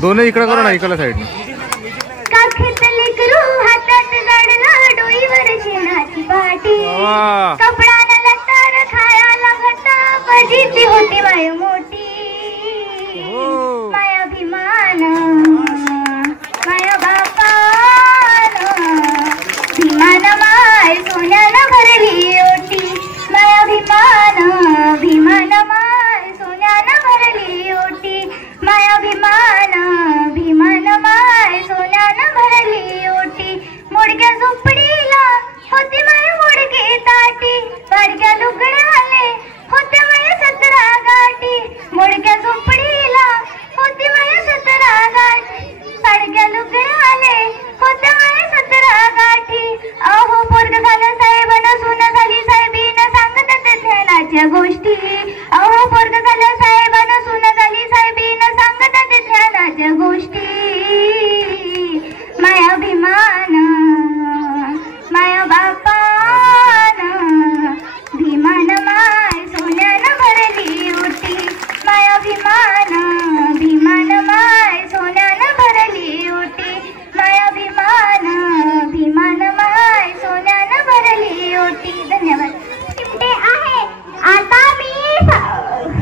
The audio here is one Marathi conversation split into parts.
दोनों इकडे करू ना, इकडल्या साइड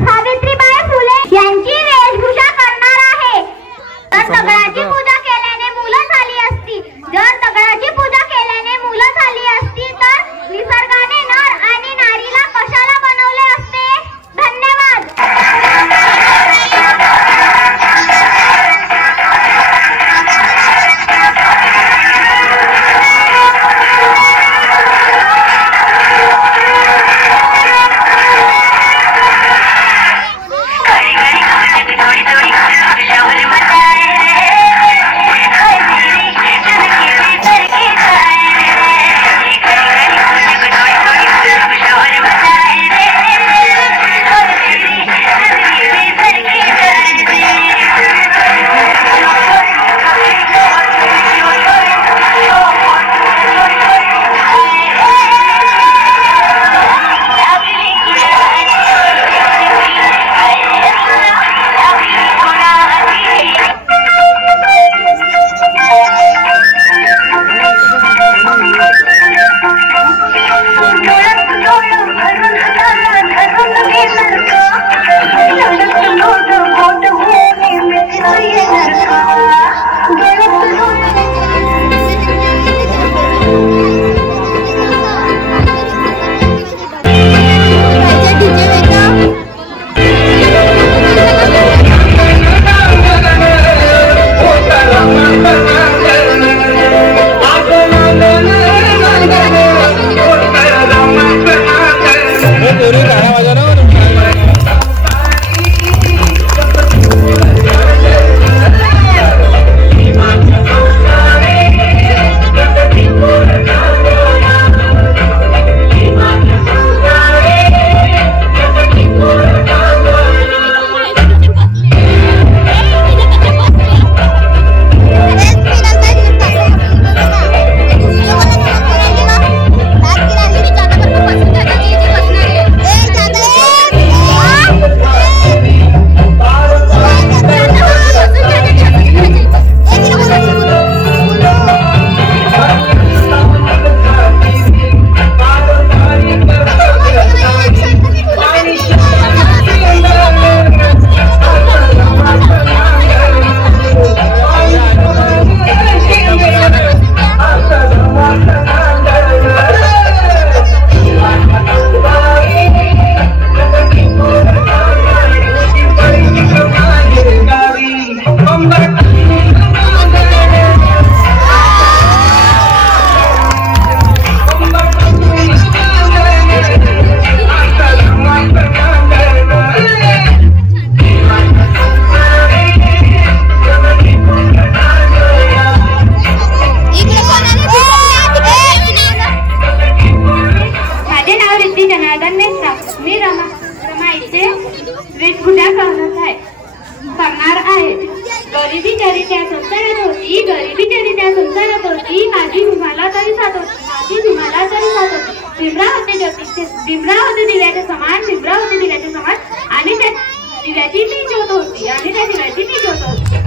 सावित्रीबाई फुले यांची वेशभूषा करणार आहे. उंच होती, माझी तुम्हाला तरी साथ होती, माझी तुम्हाला तरी साथ होती. भीमराव होते ज्योतीचे, भीमराव होते दिव्याच्या समान, भीमराव होते दिव्याच्या समान आणि त्या दिव्याची ती ज्योत होती आणि त्या दिव्याची ती ज्योत होती.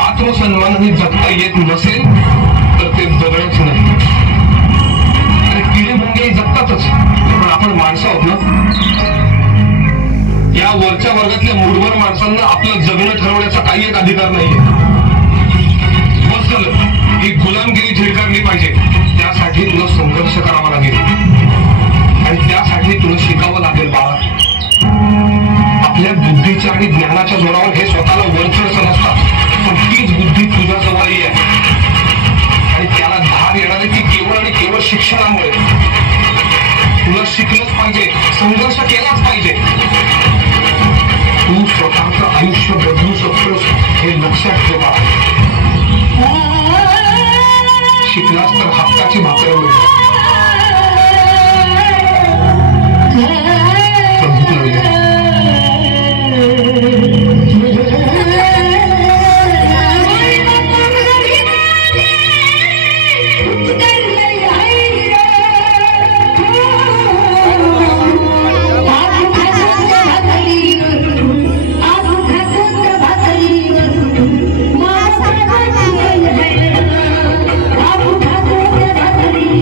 आत्मसन्मानाने जगता येत नसेल तर ते जगणंच नाही. आणि किडे मुंगे जगतातच, पण आपण माणसं आहोत ना. या वरच्या वर्गातल्या मूढभर माणसांना आपलं जगणं ठरवण्याचा काही एक अधिकार नाहीये. बस झालं, ही गुलामगिरी झिडकारली पाहिजे. त्यासाठी तुला संघर्ष करावा लागेल आणि त्यासाठी तुला शिकावं लागेल बाळा. आपल्या बुद्धीच्या आणि ज्ञानाच्या जोरावर हे स्वतःला वरचढ समजतात, पण तीच बुद्धी तुझ्या जवळही आहे आणि त्याला धार येणारी ती केवळ आणि केवळ शिक्षणामुळे. तुला शिकलंच पाहिजे, संघर्ष केलाच पाहिजे. तू स्वतःचं आयुष्य बदलू शकतोस हे लक्षात ठेवा. शिकलास तर हक्काची भाकर मिळेल.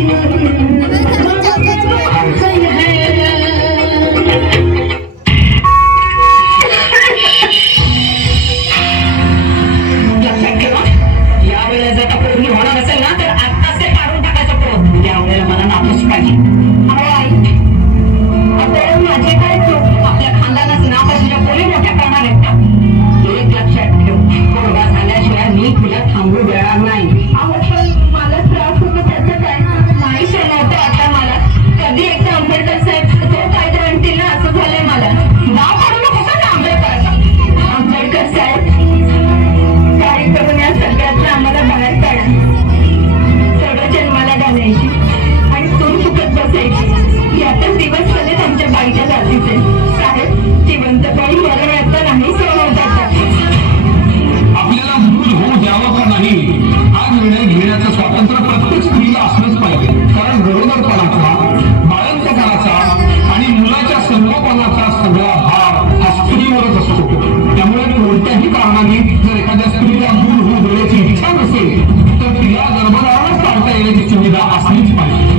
Thank you. मिळणार नाही. अहो पण मला त्रास होतो त्याचं काय? नाही सहन होतं आता मला. कधी एकदा आंबेडकर साहेब तो काय तर म्हणतील ना, असं झालंय मला. नाव काढू नको का आंबेडकराचा? आंबेडकर साहेब काही करून या सगळ्यातनं आम्हाला बाहेर काढा. सगळं जन्माला घालायची आणि तोंड फुकत बसायची. यातच दिवस झालेत आमच्या बाईच्या जातीचे. साहेब जिवंतपणी मरण आता नाही सहन होत आता. आपल्याला मूल होऊ द्यावं का नाही हा निर्णय घेण्याचं स्वातंत्र्य प्रत्येक स्त्रीला असलंच पाहिजे. कारण गरोदरपणाचा, बाळंतपणाचा आणि मुलाच्या संगोपनाचा सगळा भार हा स्त्रीवरच असतो. त्यामुळे कोणत्याही कारणाने जर एखाद्या स्त्रीला मूल होऊ देण्याची इच्छा नसेल तर तिला गर्भधारणच काढता येण्याची सुविधा असलीच पाहिजे.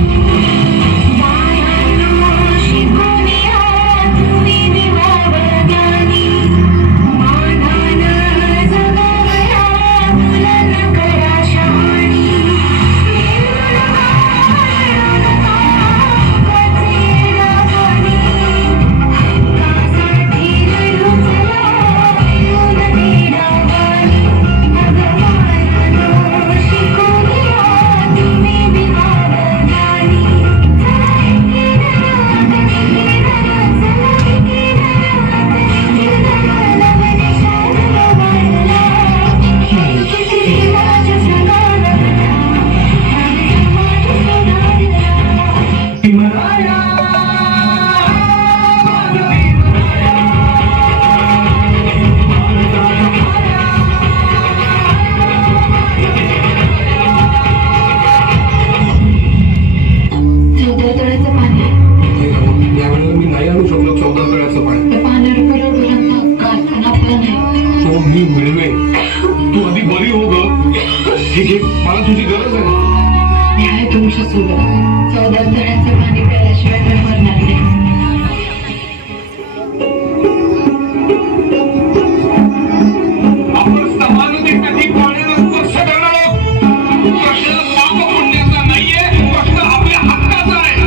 मला तुझी गरज आहे. तुमच्या सोबत 14 तळ्याचं पाणी प्यायल्याशिवाय तर मरणार नाही. आपण समानतेसाठी पाण्याला स्पर्श करणार आहोत. प्रश्न पाप पुण्याचा नाहीये, प्रश्न आपल्या हक्काचा आहे.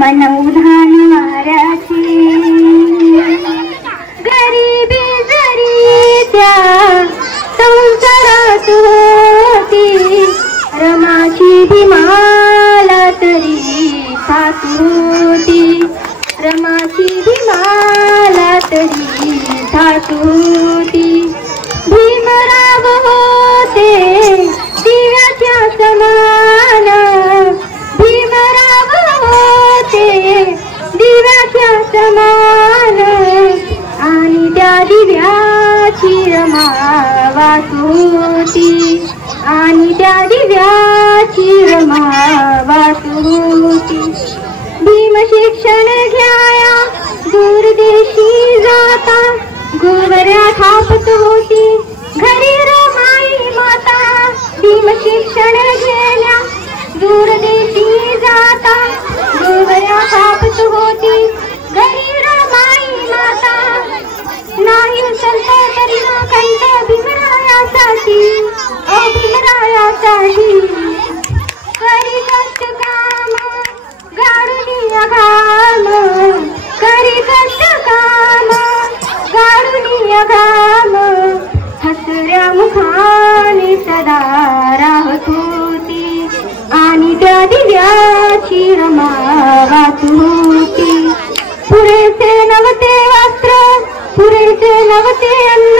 मनोधान वाऱ्याची गरीबी जरी त्या संसारात होती, रमाची भीमाला तरी साथ होती, रमाची भीमाला तरी साथ होती. वाच होती आणि त्या दिव्याची रमा वाच होती. भीम शिक्षण घ्याया दूरदेशी जाता गोवऱ्या थापत होती घरी रमाई माता. भीम शिक्षण घेण्या दूरदेशी जाता गोवऱ्या थापत होती घरी रमाई माता. नाही संत तरी ना कंठ भीमरायासाठी भीमरायासाठी करी कष्ट काम गाडुनिया घाम करी कष्ट काम गाडुनिया घाम. हसऱ्या मुखाने सदा राहत होती आणि त्या दिव्याची रमा वाच होती. पुरेसे नव्हते वस्त्र पुरेसे नव्हते अन्न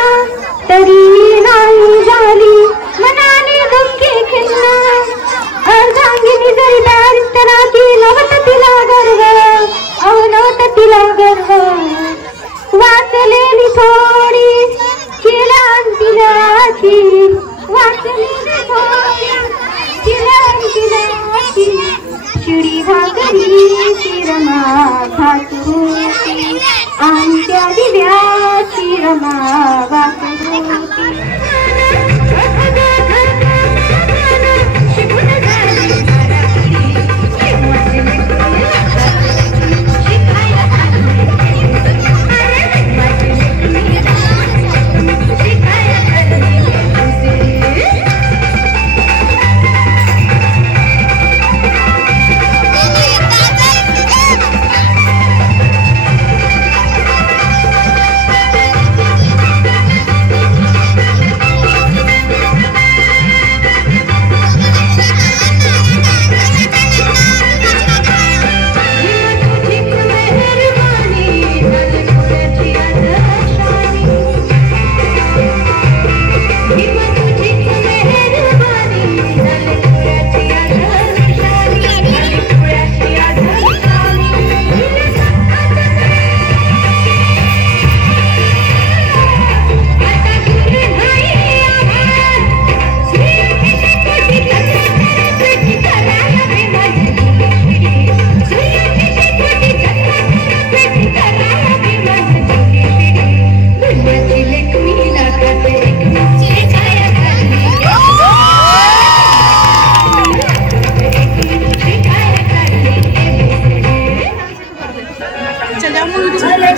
तरी नाही झाली मनाने दुःखी खिन्न. अर्धांगिनी जरी बॅरिस्टराची नव्हत तिला गर्व नव्हत तिला गर्व. वाचलेली थोडी चिलांची वाचलेली थोडी चिलांची शिडी भाकरी रमा खात होती आणि त्या दिव्याची रमा वाच होती.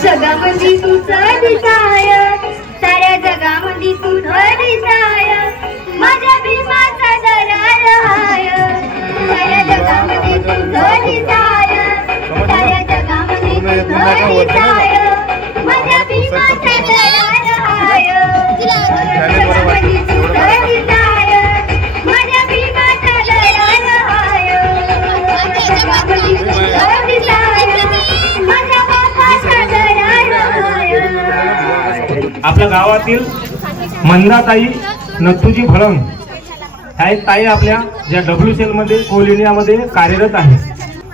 जगामध्ये तुझं दिसाय साऱ्या जगामध्ये तुझं दिसाय माझ्या भीमाचा दरार हाय. साऱ्या जगामध्ये तुझं दिसाय साऱ्या जगामध्ये तुझं दिसाय माझ्या भीमाचा दरार हाय. जगामध्ये तुझं दिसाय माझ्या भीमाचा दरार हाय. जगामध्ये तुझं दिसाय माझ्या बापाचा दरार हाय. आपल्या गावातील मंदाताई नथुजी भळंग ह्या एक ताई आपल्या ज्या WCL मध्ये कोल इंडियामध्ये कार्यरत आहे.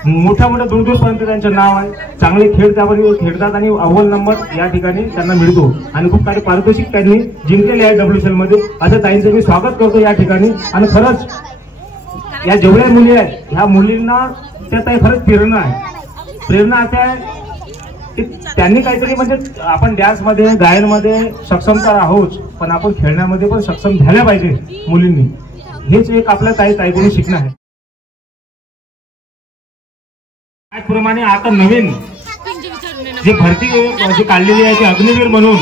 मोठ्या दूरपर्यंत त्यांचं नाव आहे. चांगले खेळ त्यावर खेळतात आणि अव्वल नंबर या ठिकाणी त्यांना मिळतो आणि खूप सारे पारितोषिक त्यांनी जिंकलेले आहे WCL मध्ये. असं ताईंचं मी स्वागत करतो या ठिकाणी. आणि खरंच या जेवढ्या मुली आहेत ह्या मुलींना त्या ताई खरंच प्रेरणा आहे. प्रेरणा अशा आहे की त्यांनी काहीतरी म्हणजे आपण डान्स मध्ये गायन मध्ये सक्षम तर आहोत पण आपण खेळण्यामध्ये पण सक्षम झाल्या पाहिजे मुलींनी. हेच एक आपल्या ताईकडून शिकणं आहे. त्याचप्रमाणे आता नवीन जे भरती जी काढलेली आहे ती अग्निवीर म्हणून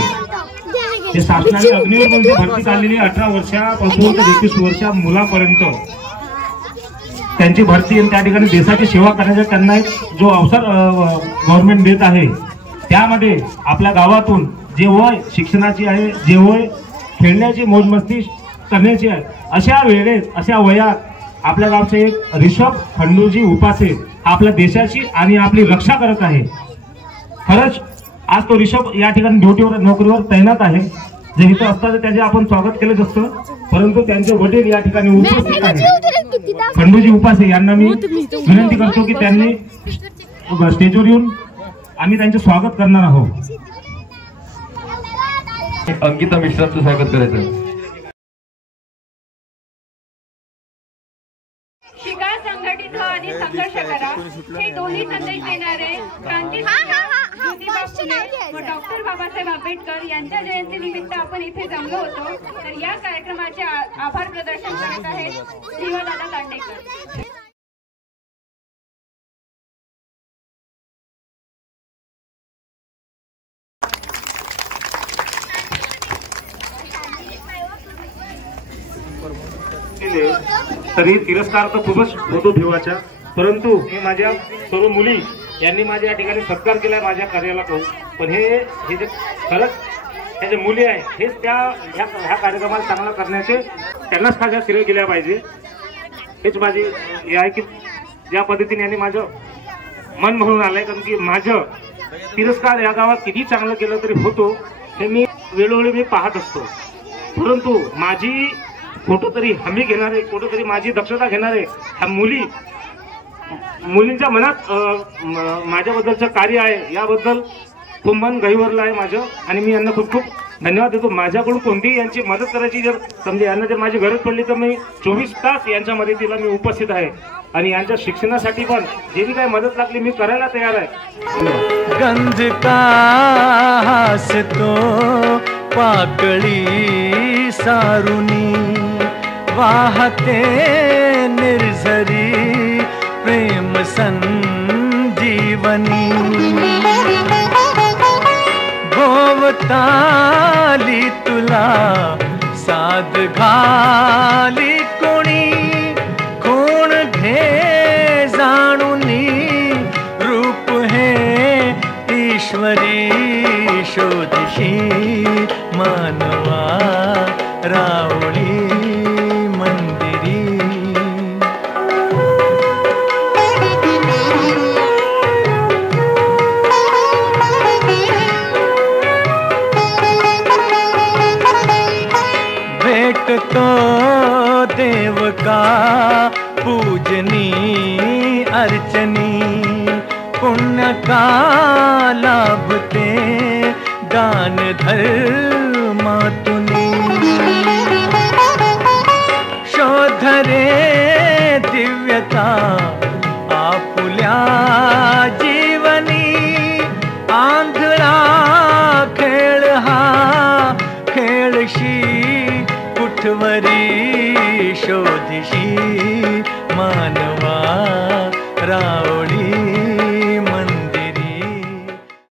ते शासनाने अग्निवीर म्हणून भरती काढलेली 18 वर्षापासून ते 21 वर्षा मुलापर्यंत त्यांची भरती आणि त्या ठिकाणी देशाची सेवा करण्याचा त्यांना एक जो अवसर गव्हर्नमेंट देत आहे. त्यामध्ये आपल्या गावातून जे वय शिक्षणाची आहे जे वय खेळण्याची मोजमस्ती करण्याची आहे अशा वेळेत अशा वयात आपल्या गावचे एक ऋषभ खंडूजी उपासे आपल्या देशाची आणि आपली रक्षा करत आहे. खरंच आज तो ऋषभ या ठिकाणी ड्युटीवर नोकरीवर तैनात आहे. जे इथं असतं तर त्याचे आपण स्वागत केलं असतं परंतु त्यांचे वडील या ठिकाणी उपस्थित आहेत. खंडूजी उपासे यांना मी विनंती करतो की त्यांनी स्टेजवर येऊन आम्ही त्यांचे स्वागत करणार आहोत. अंकिता मिश्रांचं स्वागत करायचं. करा हे दोन्ही संदेश देणारे क्रांती ज्योतिबा फुले व डॉक्टर बाबासाहेब आंबेडकर यांच्या जयंतीनिमित्त आपण इथे जमलो होतो. तर या कार्यक्रमाचे आभार प्रदर्शन करत आहेत श्रीवादादा दांडेकर. तरी तिरस्कार तर खूपच होतो भिवाचा, परंतु हे माझ्या सर्व मुली यांनी माझ्या या ठिकाणी सत्कार केलाय माझ्या कार्याला पाहून. पण हे जे खरंच हे जे मुली आहे हेच ह्या कार्यक्रमाला चांगला करण्याचे त्यांनाच माझ्या श्रेय केल्या पाहिजे. हेच माझी हे आहे की ज्या पद्धतीने यांनी माझं मन भरून आलंय. कारण की माझं तिरस्कार या गावात किती चांगलं केलं तरी होतो हे मी वेळोवेळी पाहत असतो. परंतु माझी कुठंतरी हमी घेणारे, कुठंतरी माझी दक्षता घेणारे ह्या मुलींच्या मनात माझ्याबद्दलचं कार्य आहे याबद्दल खूप मन गहिवरलं आहे माझं. आणि मी यांना खूप खूप धन्यवाद देतो. माझ्याकडून कोणतीही यांची मदत करायची जर समजा यांना जर माझी गरज पडली तर मी 24 तास यांच्या मदतीला मी उपस्थित आहे. आणि यांच्या शिक्षणासाठी पण जे जी काही मदत लागली मी करायला तयार आहे. गंध का हासतो पाकळी सारुनी वाहते निर्झरी प्रेम संजीवनी भोवताली तुला साध घाली कोणी कोण घे जाणुनी रूप हे ईश्वरी शोधशी मानवा रावळी मंदिरी. भेटतो देव का पूजनी अर्चनी पुण्य का लाभते दान धर्मातुनी शोधरे दिव्यता आपुल्या जीवनी आंधळा खेळ हा खेळशी कुठवरी शोधशी मानवा राव